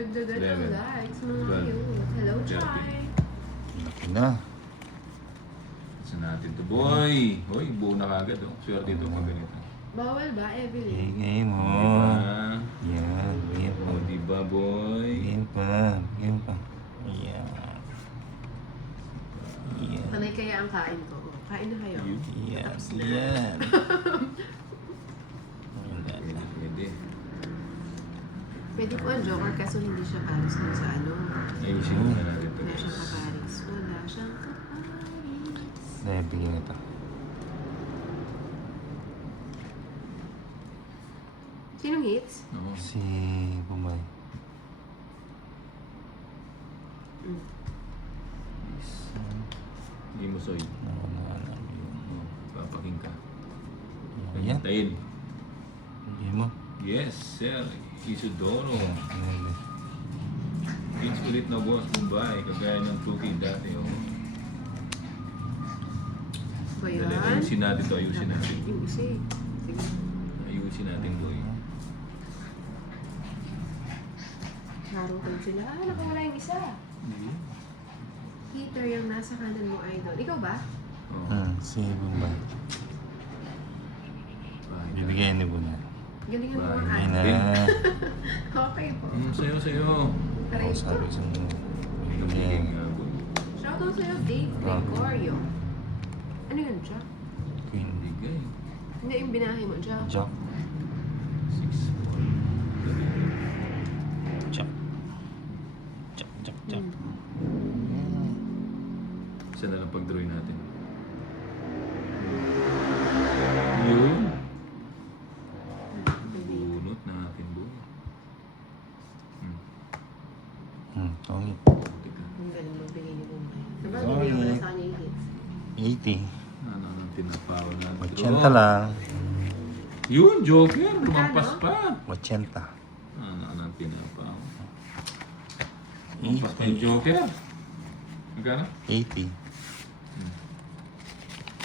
Dagdagan ang 11, likes, mga 12, cute. Hello, 13. Chai. Laki na. Saan natin to, boy? Hoy, buo na kagad, oh. Swerte ito pag ganito. Bawal ba, Evelyn? Bigay mo. Diba? Yan. Bigay pa. Oh, diba, boy? Bigay pa. Bigay pa. Yan. Yan. Panay kaya ang kain ko. Oh, kain na kayo. Yan. Tapos na. Yan. Yan. Pwede. Pwede po ang Joker kaso hindi siya paris na sa ano. Ayusin mo na natin ito, Wala siyang guys. kaparis. Wala siyang kaparis. Dahil bigyan ito. Sinong hits? Oo. Si Bombay. Mm. Isa. Hindi mo soy. Ano yun. Oh, papaking ka. Yan. Hintayin. Bigyan mo. Yes, sir. Isidoro. Yan. It's ulit na boss, Mumbai. Kagaya ng 2K dati, oh. Ba Dali, yan? ayusin natin to, ayusin natin. Yung isa eh. Sige. Ayusin natin, boy. Naroon sila. Ah, nakawala yung isa. Hindi. Heater yung nasa kanan mo, idol. Ikaw ba? Oh. Si Bombay. Bahay ka. Bibigyan ni Buna. Galingan mo ang Bye. Ayun na. ate. Okay po. Sa'yo, sa'yo. Aray Ako ko. sabi sa mga. Nabigay nga, boy. Shoutout sa'yo, Dave Gregorio. Ano yun, Jack? Queen. Bigay. Hindi yung binahe mo, Jack. Jack. 6-4. Jack. Jack. Jack. Jack. Isa na lang pag-drawing natin. Yun. Bunot natin, boy. Okay. Teka. Ang galing magbigay ni Bombay. Diba, Oh, bibigyan mo na yeah. sa kanya yung hits. 80. Ano nang tinapawan natin? 80 lang. Yun, Joker. Lumampas pa. 80. Ano nang tinapawan? 80. Lumampas pa yung Joker. Magkano? 80.